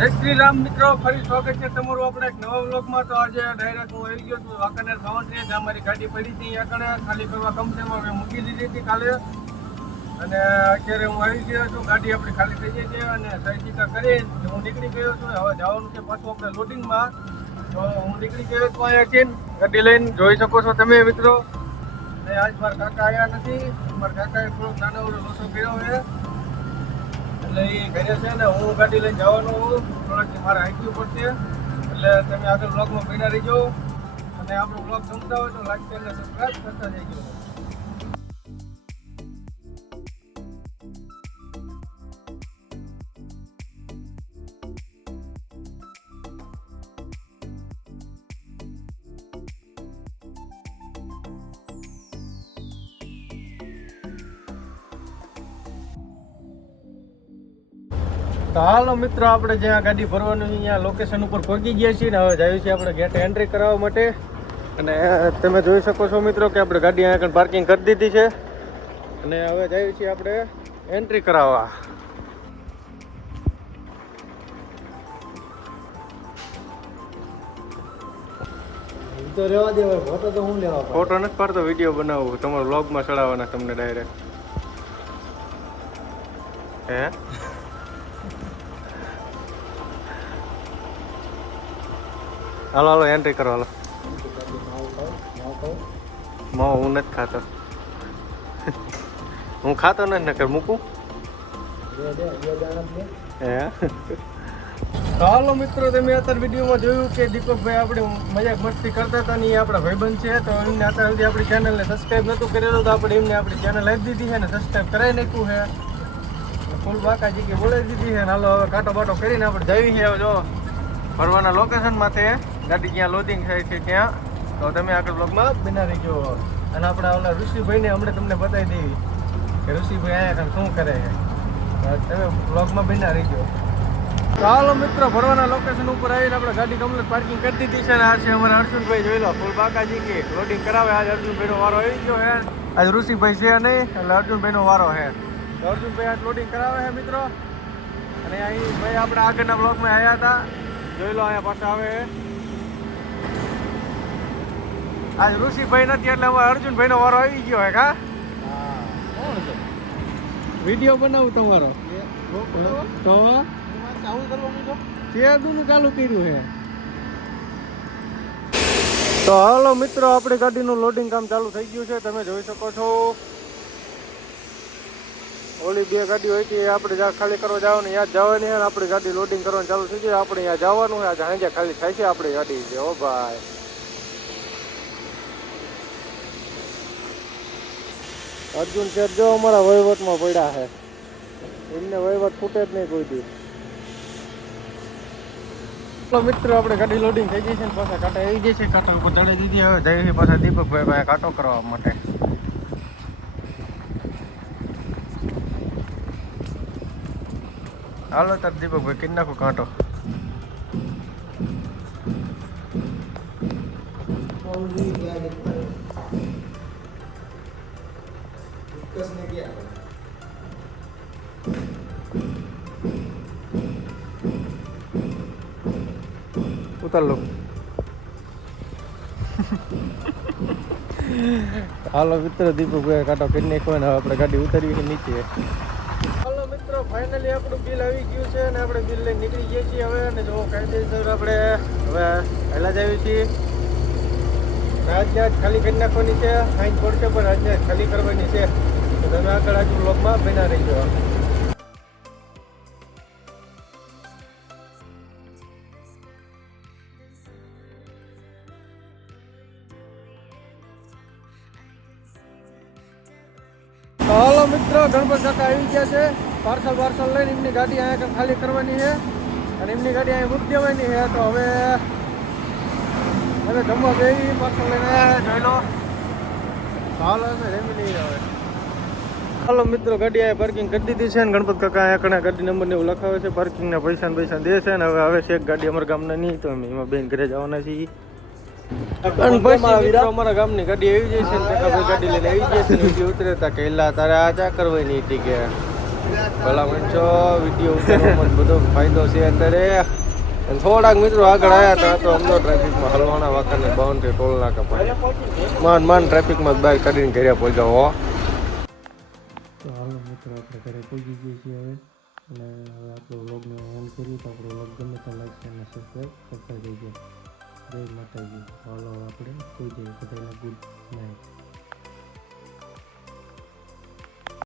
જય શ્રી રામ મિત્રો, ફરી સ્વાગત છે તમારું આપણે એક નવા વ્લોગમાં. તો આજે ડાયરેક્ટ હું આવી ગયો છું વાંકાનેર ફાઉન્ટેન. જ્યાં મારી ગાડી પડી હતી અહીંયા આગળ ખાલી કરવા કંપનીમાં મેં મૂકી દીધી હતી કાલે, અને અત્યારે હું આવી ગયો છું. ગાડી આપણી ખાલી થઈ ગઈ છે અને સહીચિકા કરી હું નીકળી ગયો છું. હવે જવાનું છે પાછું આપણે લોડિંગમાં. તો હું નીકળી ગયો છું અહીંયાથી ગાડી લઈને. જોઈ શકો છો તમે મિત્રો. અને આજ મારા કાકા આવ્યા નથી. મારા કાકાએ થોડોક નાનો લોસો કર્યો છે, એટલે એ ઘરે છે ને હું ગાડી લઈને જવાનો હું. થોડાક મારે હાંકવું પડશે, એટલે તમે આગળ બ્લોગમાં બન્યા રહીજો. અને આપણો બ્લોગ ગમતા હોય તો લાઈક અને સબસ્ક્રાઈબ કરતા જઈજો. તો હાલો મિત્રો, આપણે જ્યાં ગાડી ભરવાનું અહીંયા લોકેશન ઉપર પહોંચી ગયા છીએ ને હવે જઈએ છીએ આપણે ગેટ એન્ટ્રી કરાવવા માટે. અને તમે જોઈ શકો છો મિત્રો કે આપણે ગાડી અહીંયા આગળ પાર્કિંગ કરી દીધી છે અને હવે જઈએ છીએ આપણે એન્ટ્રી કરાવવા. તો રહેવા દેવાય, ફોટો તો હું લેવા પડે. ફોટો નથી પાડતો, વિડીયો બનાવવું, તમારા વ્લોગમાં ચડાવવાના તમને ડાયરેક્ટ. હે હાલો હાલો એન્ટ્રી કરો હાલો. માવો હું નથી ખાતો. હું ખાતો નથી, નકર મૂકું. હે હાલો મિત્રો, તમે અત્યારે વિડીયોમાં જોયું કે દીપકભાઈ આપણે મજાક મસ્તી કરતા હતા ને એ આપણા ભાઈબંધ છે. તો એમને અત્યાર સુધી આપણી ચેનલને સબસ્ક્રાઈબ નહોતું કરેલું, તો આપણે એમને આપણી ચેનલ આપી દીધી છે ને સબસ્ક્રાઈબ કરાવી નાખ્યું છે. ફૂલ બાકાજી કે બોલાવી દીધી છે ને હાલો હવે કાંટો બાટો કરીને આપણે જઈએ છીએ. જો ફરવાના લોકેશન માથે ગાડી જ્યાં લોડિંગ થાય છે ત્યાં. તો તમે આગળ બ્લોગમાં બના રહીજો. અને આપણા ઓલા ઋષિભાઈને હમણાં તમને બતાવી દેવી કે ઋષિભાઈ અહીંયા શું કરે છે. તમે બ્લોગમાં બના રહીજો. તો હાલો મિત્રો, ફરવાના લોકેશન ઉપર આવીને આપણે ગાડી કમ્પ્લીટ પાર્કિંગ કરી દીધી છે. અને આ છે અમારા અર્જુનભાઈ. જોઈ લો ફૂલ બાકાજી કે લોડિંગ કરાવે. આજ અર્જુનભાઈનો વારો આવી ગયો છે. આજ ઋષિભાઈ છે નહીં, એટલે અર્જુનભાઈનો વારો છે. અર્જુનભાઈ આજ લોડિંગ કરાવે છે મિત્રો. અને અહીં ભાઈ આપણે આગળના બ્લોકમાં આવ્યા હતા. જોઈ લો અહીંયા પાછા આવે. આજ ઋષિભાઈ નથી એટલે હવે અર્જુનભાઈનો વારો આવી ગયો હે. કા વિડીયો બનાવું તમારો તો ચાલુ કરવાનું ચેદુનું ચાલુ કર્યું છે. તો હાલો મિત્રો, આપણી ગાડીનું લોડિંગ કામ ચાલુ થઈ ગયું છે. તમે જોઈ શકો છો. ઓલી બે ગાડી હોય હતી આપણે જ્યાં ખાલી કરવા જવાનું યાદ જવાની, અને આપણી ગાડી લોડિંગ કરવાનું ચાલુ થઈ ગયું. આપણે અહીંયા જવાનું આજે સાંજે ખાલી થાય છે આપણી ગાડી છે. ઓ ભાઈ, અર્જુન શેઠ જો અમારા વહીવટમાં પડ્યા છે. એમને વહીવટ ખૂટે જ નહીં કોઈ દી. મિત્રો, આપણે ગાડી લોડિંગ થઈ ગઈ છે ને પાછા કાંટા આવી ગઈ છે. કાંટા ઉપર ચડી દીધી. હવે જઈએ પાછા દીપકભાઈ પાસે કાંટો કરવા માટે. હાલો તાર દીપકભાઈ કરી નાખો કાંટો. ઉતાર લો. હાલો મિત્રો, દીપકભાઈ કાંટો કરી નાખ્યો ને હવે આપણે ગાડી ઉતારવી છે નીચે. હાલો મિત્રો, ફાઇનલી આપણું બિલ આવી ગયું છે અને આપણે બિલ લઈને નીકળી જઈએ છીએ હવે. અને જો કાયદેસર આપણે હવે પહેલાં જ આવી છીએ. આજને આજ ખાલી કરી નાખવાની છે. ફાઇન પડશે પણ આજને ખાલી કરવાની છે. તો તમે આગળ આજુ બ્લોગમાં બના રહીજો. હાલો મિત્રો, ગણપત કાકા આવી ગયા છે. પાર્સલ લઈને એમની ગાડી અહીંયા ખાલી કરવાની છે અને એમની ગાડી અહીંયા મૂકી દેવાની છે. તો હવે હવે જમવા બેસી પાર્સલ લઈને જોઈ લો. હાલો અમે રેમી લઈએ હવે. હાલો મિત્રો, ગાડી અહીંયા પાર્કિંગ કરી દીધી છે ને ગણપત કાકા અહીંયા કણા ગાડી નંબર ને એવું લખાવે છે. પાર્કિંગના પૈસા દે છે ને હવે છે એક ગાડી અમારા ગામના નહીં, તો અમે એમાં બેન ઘરે જવાના છીએ. અમારા ગામની ગાડી આવી જાય છે ને ગાડી લઈને આવી જાય છે ને ઉતરેતા કે તારે આ ચા કરવાની હતી કે ભલામણ છો વિડીયો ઉતારવામાં બધો ફાયદો છે અત્યારે અને થોડાક મિત્રો આગળ આવ્યા હતા તો અમનો ટ્રાફિકમાં હલવાણા વાંકાની બાઉન્ડ્રી ટોલ નાકા પાસે માંડ ટ્રાફિકમાં જ બહાર કરીને ઘરે પહોંચ્યા હો. તો હાલો મિત્રો આપણે ઘરે પહોંચી જઈએ છીએ હવે અને હવે આપણો વ્લોગને એન્ડ કરીએ તો આપણો વ્લોગ ગમે તો લાઈક અને સબસ્ક્રાઈબ કરતા જઈએ. જય માતાજી. હાલો આપણે સુઈ જઈએ. બધાને ગુડ નાઇટ.